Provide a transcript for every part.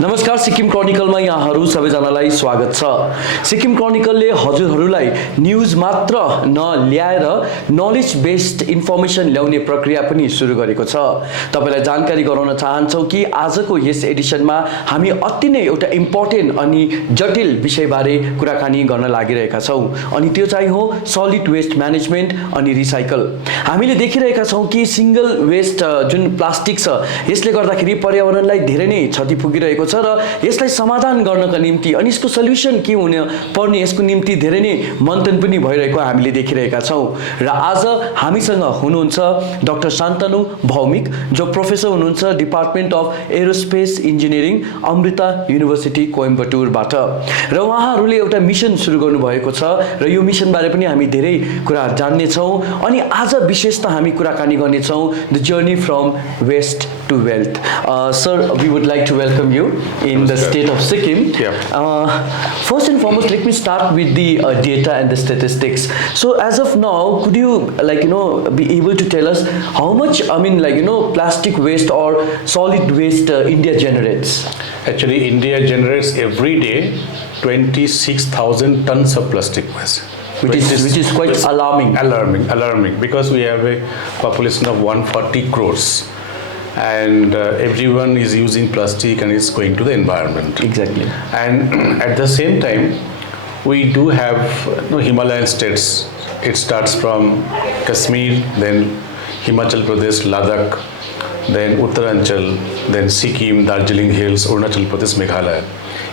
नमस्कार, सिक्किम क्रोनिकलमा यहाँहरू सबैजनालाई स्वागत छ। सिक्किम क्रोनिकलले हजुरहरूलाई न्युज मात्र नल्याएर नलेज बेस्ड इन्फर्मेसन ल्याउने प्रक्रिया पनि सुरु गरेको छ। तपाईलाई जानकारी गराउन चाहन्छौँ कि आजको यस एडिसनमा हामी अति नै एउटा इम्पोर्टेन्ट अनि जटिल विषयबारे कुराकानी गर्न लागिरहेका छौँ, अनि त्यो चाहिँ हो सलिड वेस्ट म्यानेजमेन्ट अनि रिसाइकल। हामीले देखिरहेका छौँ कि सिंगल वेस्ट जुन प्लास्टिक छ यसले गर्दाखेरि पर्यावरणलाई धेरै नै क्षति पुगिरहेको छ र यसलाई समाधान गर्नका निम्ति अनि यसको सल्युसन के हुन पर्ने यसको निम्ति धेरै नै मन्थन पनि भइरहेको हामीले देखिरहेका छौँ। र आज हामीसँग हुनुहुन्छ डाक्टर शान्तनु भौमिक, जो प्रोफेसर हुनुहुन्छ department of aerospace engineering Amrita university कोइम्बटुरबाट। र उहाँहरूले एउटा मिसन सुरु गर्नुभएको छ र यो मिसनबारे पनि हामी धेरै कुरा जान्नेछौँ। अनि आज विशेष त हामी कुराकानी गर्नेछौँ the journey from waste to wealth. Sir, we would like to welcome you in the state of Sikkim. First and foremost, let me start with the data and the statistics. So as of now, could you be able to tell us how much plastic waste or solid waste India generates? Actually, India generates every day 26,000 tons of plastic waste. Which is quite alarming. Alarming, because we have a population of 140 crores. And everyone is using plastic and it's going to the environment. Exactly. And at the same time, we do have Himalayan states. It starts from Kashmir, then Himachal Pradesh, Ladakh, then Uttaranchal, then Sikkim, Darjeeling Hills, Arunachal Pradesh, Meghalaya.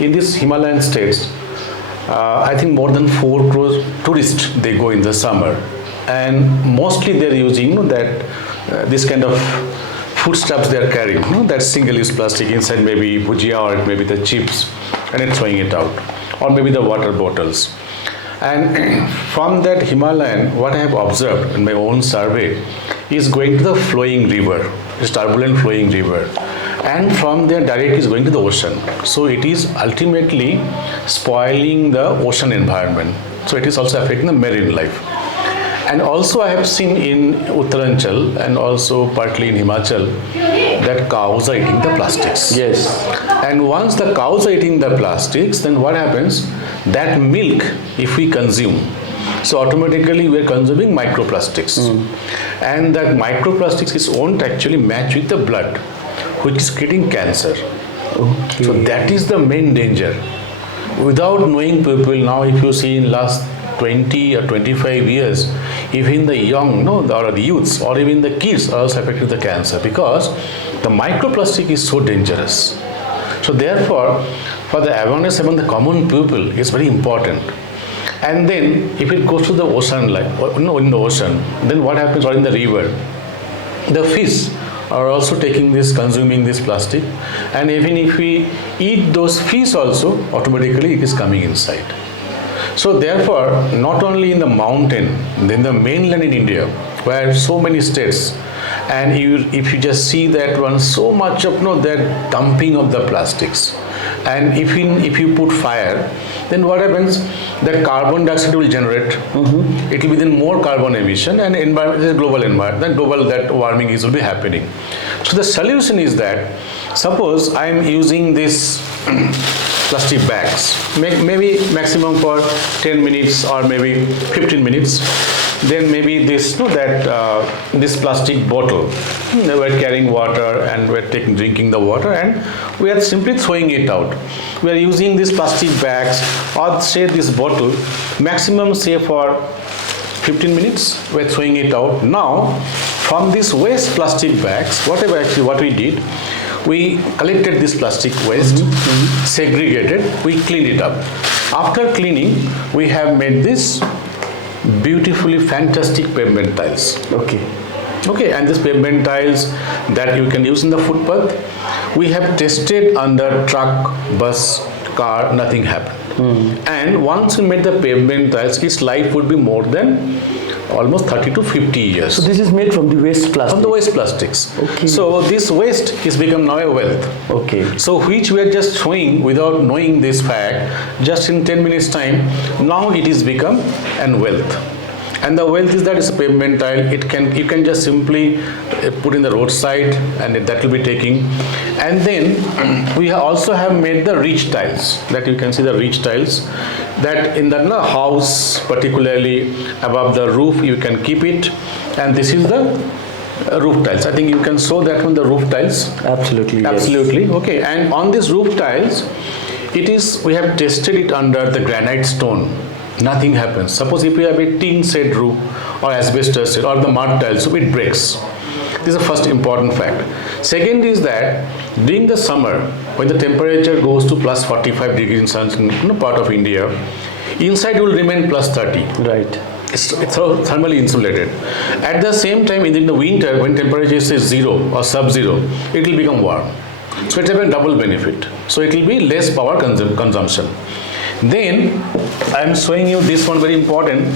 In these Himalayan states, I think more than 4 crores tourists, they go in the summer. And mostly they're using this kind of foodstuffs they are carrying, that single-use plastic inside, maybe bhujia or maybe the chips, and then throwing it out, or maybe the water bottles. And from that Himalayan, what I have observed in my own survey is going to the flowing river, this turbulent flowing river, and from there direct is going to the ocean. So it is ultimately spoiling the ocean environment. So it is also affecting the marine life. And also I have seen in Uttaranchal and also partly in Himachal that cows are eating the plastics. Yes. And once the cows are eating the plastics, then what happens? That milk, if we consume, so automatically we are consuming microplastics. And that microplastics won't actually match with the blood, which is creating cancer. Okay. So that is the main danger. Without knowing people, now if you see in last 20 or 25 years, even the young, or the youths, or even the kids are also affected with the cancer, because the microplastic is so dangerous. So therefore, for the awareness among the common people is very important. And then if it goes to the ocean, in the ocean, then what happens? Or in the river, the fish are also taking this, consuming this plastic, and even if we eat those fish also, automatically it is coming inside. So therefore, not only in the mountain, in the mainland in India, where so many states, and if you just see that one, so much of that dumping of the plastics, and if you put fire, then what happens? That carbon dioxide will generate. It will be then more carbon emission, and global environment, global that warming will be happening. So the solution is that, suppose I am using this plastic bags, maybe maximum for 10 minutes or maybe 15 minutes, then maybe this this plastic bottle, we're carrying water and we're drinking the water, and we are simply throwing it out. We are using these plastic bags, or say this bottle, maximum say for 15 minutes, we're throwing it out. Now from these waste plastic bags, what we did, we collected this plastic waste, segregated, we cleaned it up. After cleaning, we have made this beautifully fantastic pavement tiles. Okay, and this pavement tiles that you can use in the footpath, we have tested under truck, bus, car, nothing happened. And once we made the pavement tiles, its life would be more than almost 30 to 50 years. So this is made from the waste plastic? From the waste plastics. Okay. So this waste is become now a wealth. Okay. So which we are just throwing without knowing this fact, just in 10 minutes time, now it is become an wealth. And the wealth is that it's a pavement tile. You can just simply put in the roadside, and that will be taking. And then we also have made the ridge tiles. That you can see the ridge tiles. That in the house, particularly above the roof, you can keep it. And this is the roof tiles. I think you can show that on the roof tiles. Absolutely. Absolutely. Yes. Okay. And on these roof tiles, we have tested it under the granite stone. Nothing happens. Suppose if you have a tin shed roof or asbestos shed or the mud tiles, so it breaks. This is the first important fact. Second is that during the summer, when the temperature goes to plus 45 degrees in some part of India, inside will remain plus 30. Right. It's thermally insulated. At the same time, in the winter, when temperature is 0 or sub-zero, it will become warm. So it has a double benefit. So it will be less power consumption. Then I am showing you this one, very important,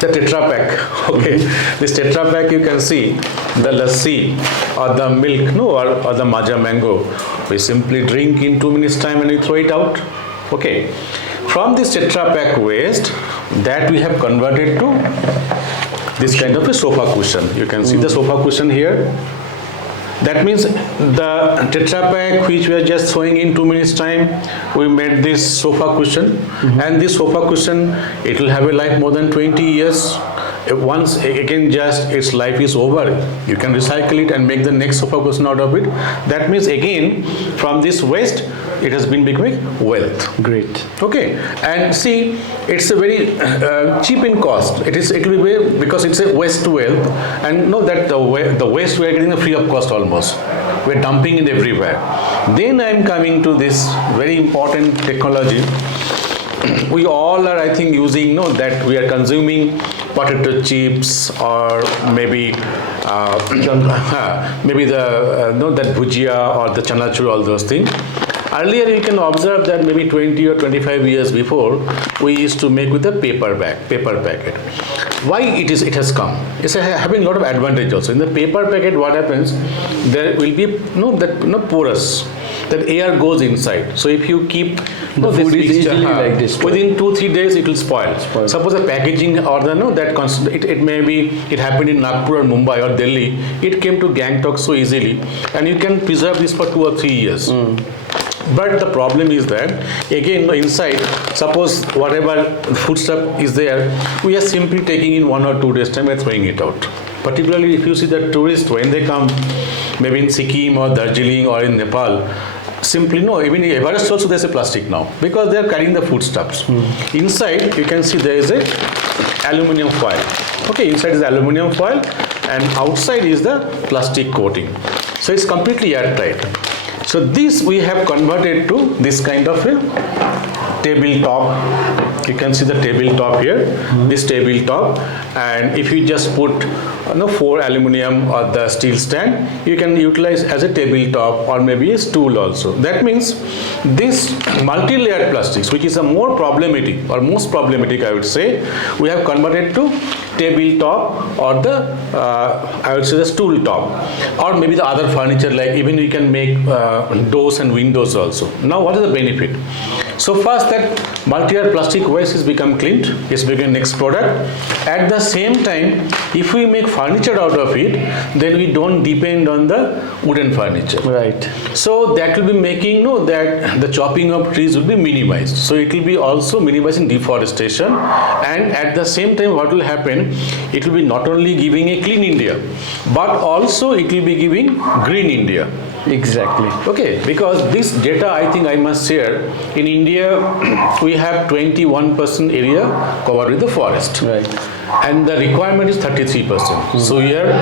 the Tetra pack. Okay, this Tetra pack, you can see the lassi or the milk, or the maja mango. We simply drink in 2 minutes time and we throw it out. Okay, from this Tetra pack waste, that we have converted to this kind of a sofa cushion. You can see the sofa cushion here. That means the Tetra pack which we are just throwing in 2 minutes time, we made this sofa cushion, and this sofa cushion, it will have a life more than 20 years. Once again just its life is over, you can recycle it and make the next sofa cushion out of it. That means again from this waste it has been becoming wealth. Great. Okay, and see, it's a very cheap in cost. It will be, because it's a waste to wealth, and know that the waste we are getting free of cost almost. We're dumping it everywhere. Then I am coming to this very important technology. We all are, I think, using that we are consuming potato chips, or maybe maybe the that bhujia or the chanachur, all those things. Earlier, you can observe that maybe 20 or 25 years before, we used to make with a paper packet. Why it has come? It's having a lot of advantage also. In the paper packet, what happens? There will be porous. That air goes inside. So if you keep the food is easily like this, within 2-3 days it will spoil. Suppose the packaging or it happened in Nagpur or Mumbai or Delhi. It came to Gangtok so easily, and you can preserve this for 2 or 3 years. But the problem is that, again, inside, suppose whatever foodstuff is there, we are simply taking in 1 or 2 days time and throwing it out. Particularly if you see the tourists, when they come, maybe in Sikkim or Darjeeling or in Nepal, simply even in Everest also there's a plastic now, because they are carrying the foodstuffs. Inside, you can see there is a aluminium foil. Okay, inside is aluminium foil, and outside is the plastic coating. So it's completely airtight. So this we have converted to this kind of a tabletop. You can see the tabletop here, this tabletop, and if you just put 4 aluminium or the steel stand, you can utilize as a tabletop or maybe a stool also. That means this multi-layered plastics, which is a more problematic or most problematic, I would say, we have converted to tabletop or the I would say the stool top, or maybe the other furniture, like even we can make doors and windows also. Now what is the benefit? So first, that multi-layer plastic waste has become cleaned, it's become next product. At the same time, if we make furniture out of it, then we don't depend on the wooden furniture. Right. So that will be making that the chopping of trees will be minimized. So it will be also minimizing deforestation, and at the same time what will happen, it will be not only giving a clean India, but also it will be giving green India. Exactly. Okay, because this data I think I must share. In India, we have 21% area covered with the forest. Right. And the requirement is 33%. So we are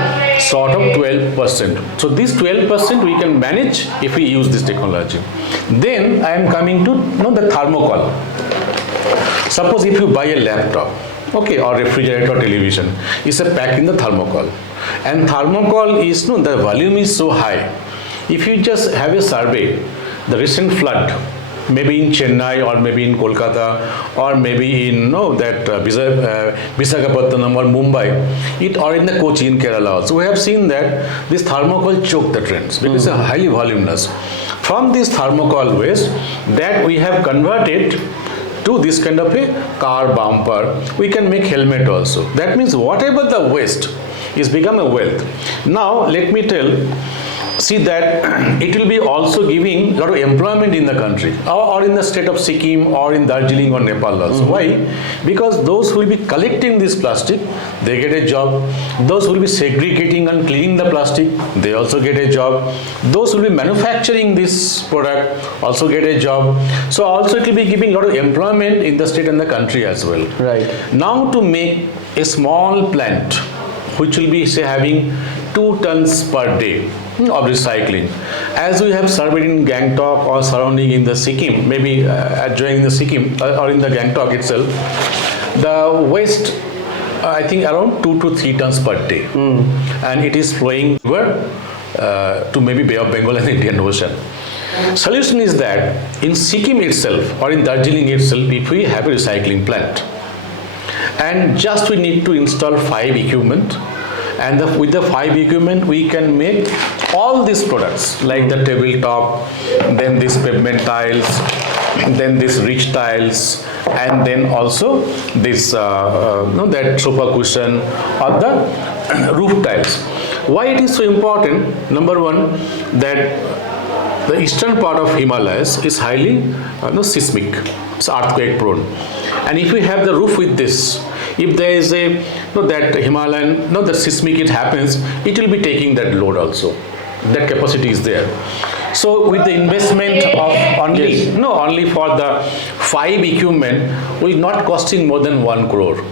sort of 12%. So this 12% we can manage if we use this technology. Then I am coming to the thermocol. Suppose if you buy a laptop, okay, or refrigerator or television, it's a pack in the thermocol. And thermocol is, the volume is so high. If you just have a survey, the recent flood, maybe in Chennai or maybe in Kolkata or maybe in Visakhapatnam or Mumbai, or in the Kochi in Kerala also, we have seen that this thermocol choked the drains because it's highly voluminous. From this thermocol waste, that we have converted to this kind of a car bumper. We can make helmet also. That means whatever the waste is become a wealth. Now let me tell, see that it will be also giving a lot of employment in the country, or in the state of Sikkim, or in Darjeeling or Nepal also. Why? Because those who will be collecting this plastic, they get a job. Those who will be segregating and cleaning the plastic, they also get a job. Those who will be manufacturing this product also get a job. So also it will be giving a lot of employment in the state and the country as well. Right. Now to make a small plant which will be say having 2 tons per day of recycling, as we have surveyed in Gangtok or surrounding in the Sikkim, maybe adjoining the Sikkim or in the Gangtok itself, the waste I think around 2 to 3 tons per day, and it is flowing to maybe Bay of Bengal and Indian Ocean. Solution is that in Sikkim itself or in Darjeeling itself, if we have a recycling plant, and just we need to install 5 equipment, and with the 5 equipment we can make all these products like the tabletop, then these pavement tiles, then these ridge tiles, and then also this that sofa cushion or the roof tiles. Why it is so important? Number one, that the eastern part of Himalayas is highly seismic, it's earthquake prone, and if we have the roof with this, if there is a that Himalayan the seismic it happens, it will be taking that load also. That capacity is there. So with the investment of only for the 5 equipment will not costing more than 1 crore.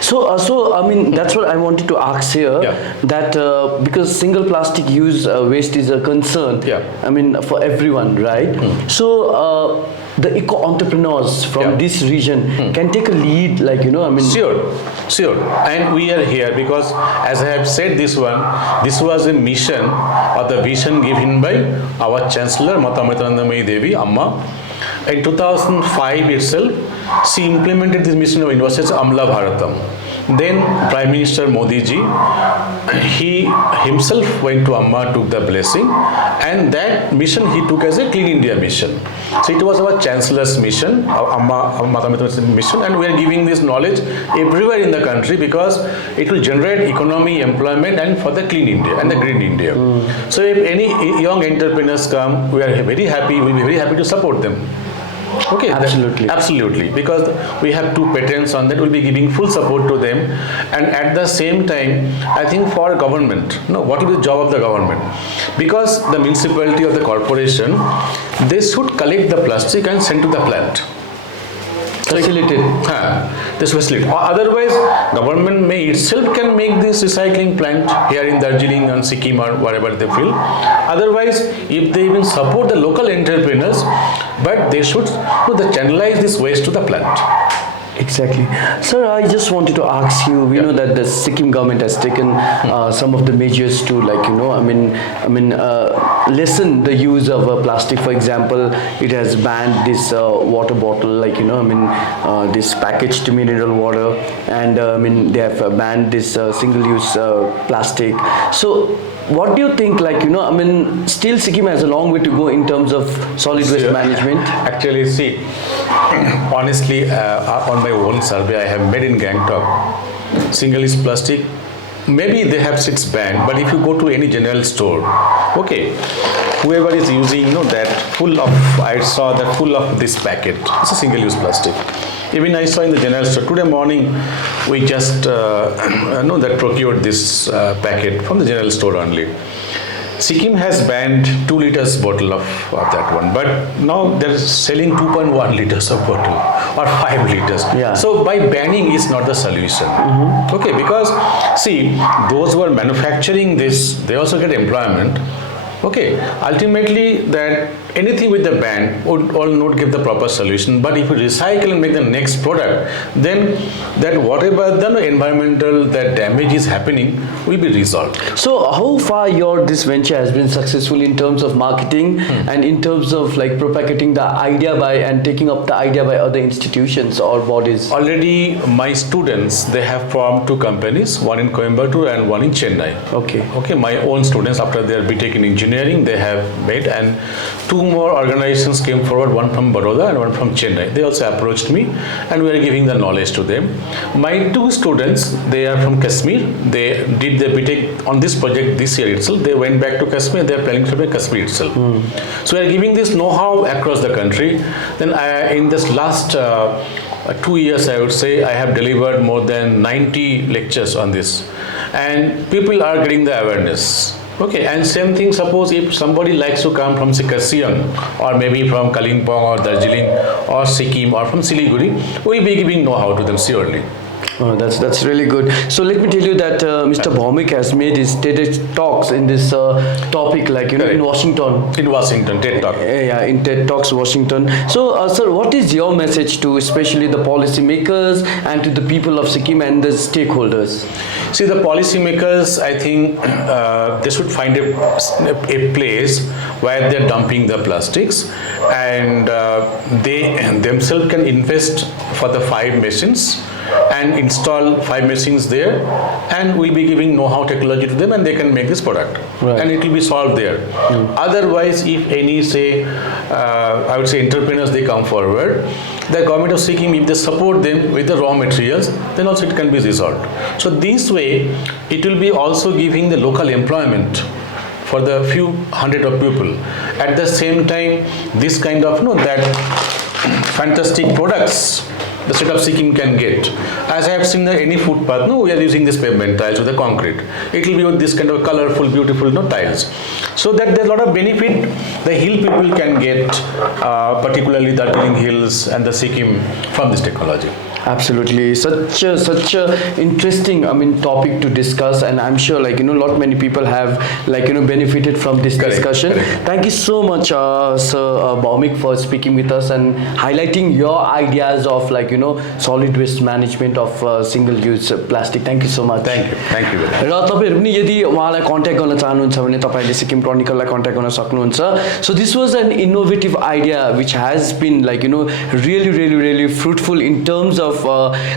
So I mean, that's what I wanted to ask here. Yeah. That because single plastic use waste is a concern. Yeah. I mean, for everyone, right? So the eco entrepreneurs from this region can take a lead, like I mean. Sure. And we are here because, as I have said, this was a mission or the vision given by our Chancellor Mata Amritanandamayi Devi Amma. In 2005 itself, she implemented this mission of University Amla Bharatam. Then Prime Minister Modi ji, he himself went to Amma, took the blessing, and that mission he took as a Clean India mission. So it was our Chancellor's mission, Amma Mata mission, and we are giving this knowledge everywhere in the country because it will generate economy, employment, and for the Clean India and the Green India. So if any young entrepreneurs come, we are very happy. We'll be very happy to support them. Okay, absolutely, because we have 2 patents on that. We'll be giving full support to them, and at the same time, I think for government, what is the job of the government? Because the municipality or the corporation, they should collect the plastic and send to the plant. Facilitate. This facility. Or otherwise, government may itself can make this recycling plant here in Darjeeling and Sikkim or wherever they feel. Otherwise, if they even support the local entrepreneurs, but they should channelize this waste to the plant. Exactly. Sir, I just wanted to ask you, we know that the Sikkim government has taken some of the measures to lessen the use of plastic. For example, it has banned this water bottle, this packaged mineral water, and they have banned this single-use plastic. So what do you think, still Sikkim has a long way to go in terms of solid waste management? Actually, see, honestly, on my own survey I have made in Gangtok, single-use plastic, maybe they have 6 banned, but if you go to any general store, okay, whoever is using, that full of, I saw that full of this packet, it's a single-use plastic. Even I saw in the general store, today morning, we just procured this packet from the general store only. Sikkim has banned 2 liters bottle of that one, but now they're selling 2.1 liters of bottle or 5 liters. Yeah. So by banning is not the solution. Okay, because see, those who are manufacturing this, they also get employment. Okay, ultimately that anything with the ban would all not give the proper solution, but if you recycle and make the next product, then that whatever the environmental that damage is happening will be resolved. So how far this venture has been successful in terms of marketing and in terms of propagating the idea and taking up the idea by other institutions or bodies? Already my students, they have formed 2 companies, one in Coimbatore and one in Chennai. Okay, my own students after their BTech in engineering engineering they have made, and 2 more organizations came forward, one from Baroda and one from Chennai. They also approached me, and we are giving the knowledge to them. My 2 students, they are from Kashmir. They did their BTech on this project this year itself. They went back to Kashmir. They are planning to be Kashmir itself. So we are giving this know-how across the country. Then in this last 2 years, I would say, I have delivered more than 90 lectures on this, and people are getting the awareness. Okay, and same thing, suppose if somebody likes to come from Kurseong, or maybe from Kalimpong or Darjeeling or Sikkim or from Siliguri, we'll be giving know-how to them surely. Oh, that's really good. So let me tell you that Mr. Bhowmick has made his TED Talks in this topic, like in Washington. In Washington, TED Talk. Yeah, in TED Talks, Washington. So, sir, what is your message to especially the policymakers and to the people of Sikkim and the stakeholders? See, the policymakers, I think they should find a place where they're dumping the plastics, and they themselves can invest for the 5 machines and install 5 machines there, and we'll be giving know-how technology to them, and they can make this product. Right. And it will be solved there. Otherwise, if any, say, I would say entrepreneurs, they come forward, the government of Sikkim, if they support them with the raw materials, then also it can be resolved. So this way, it will be also giving the local employment for the few hundred of people. At the same time, this kind of that fantastic products the state of Sikkim can get. As I have seen any footpath, we are using this pavement tiles with the concrete. It will be with this kind of colorful, beautiful tiles. So that there's a lot of benefit the hill people can get, particularly the Darjeeling Hills and the Sikkim, from this technology. Absolutely, such a interesting topic to discuss, and I'm sure lot many people have benefited from this discussion. Correct. Thank you so much, Sir Bhowmick, for speaking with us and highlighting your ideas of solid waste management of single-use plastic. Thank you so much. Thank you very much. र तपाईहरु पनि यदि उहाँलाई contact गर्न चाहनुहुन्छ भने तपाईले Sikkim क्रोनिकललाई contact गर्न सक्नुहुन्छ. So this was an innovative idea which has been really fruitful in terms of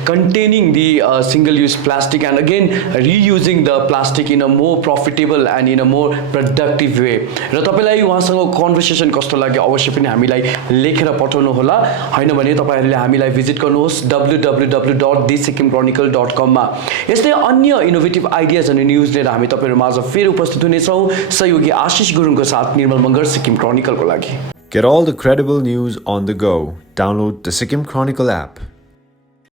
containing the single-use plastic and again reusing the plastic in a more profitable and in a more productive way. र तपाईलाई उहाँसँग conversation कस्तो लाग्यो अवश्य पनि हामीलाई लेखेर पठाउनु होला. हैन भने तपाईहरुले हामीलाई भिजिट गर्नुहोस् www.thesikkimchronicle.com मा. यस्तै अन्य इनोभेटिभ आइडियाज अनि न्यूज लिएर हामी तपाईहरु माझ फेरि उपस्थित हुनेछौं सहयोगी आशिष गुरुङको साथ निर्मल मगर सिक्किम क्रोनिकलको लागि. Get all the credible news on the go. Download the Sikkim Chronicle app.